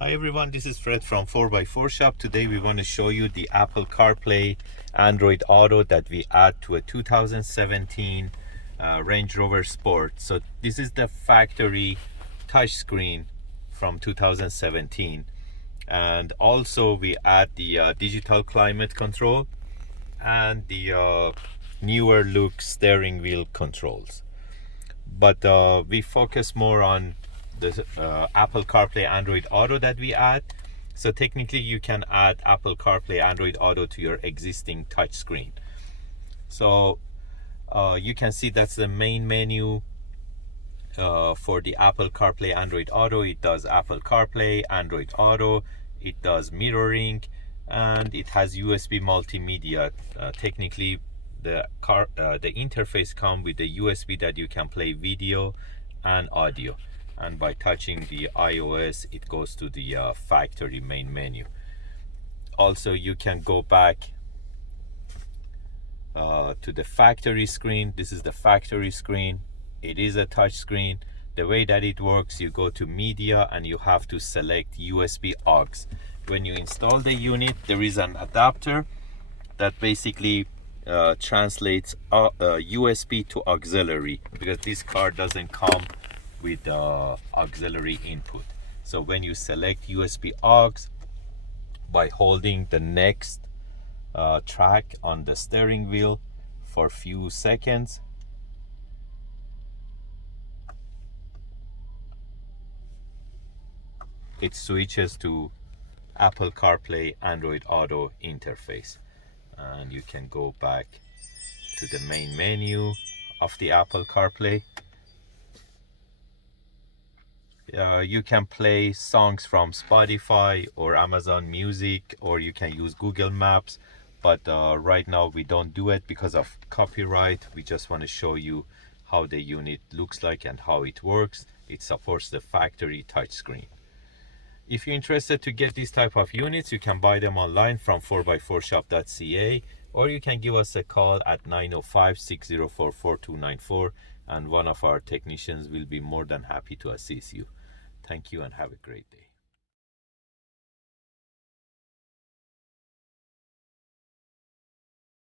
Hi everyone, this is Fred from 4x4 Shop. Today we want to show you the Apple CarPlay Android Auto that we add to a 2017 Range Rover Sport. So this is the factory touchscreen from 2017, and also we add the digital climate control and the newer look steering wheel controls. But we focus more on the Apple CarPlay Android Auto that we add. So technically you can add Apple CarPlay Android Auto to your existing touchscreen. So you can see that's the main menu for the Apple CarPlay Android Auto. It does Apple CarPlay Android Auto, it does mirroring, and it has USB multimedia. Technically the interface comes with the USB that you can play video and audio, and by touching the iOS it goes to the factory main menu. Also you can go back to the factory screen. This is the factory screen. It is a touch screen. The way that it works, you go to media and you have to select USB aux. When you install the unit, there is an adapter that basically translates USB to auxiliary, because this car doesn't come with auxiliary input. So when you select USB aux, by holding the next track on the steering wheel for a few seconds, it switches to Apple CarPlay Android Auto interface, and you can go back to the main menu of the Apple CarPlay. You can play songs from Spotify or Amazon Music, or you can use Google Maps, but right now we don't do it because of copyright. We just want to show you how the unit looks like and how it works. It supports the factory touchscreen. If you're interested to get these type of units, you can buy them online from 4x4shop.ca, or you can give us a call at 905-604-4294, and one of our technicians will be more than happy to assist you. Thank you and have a great day.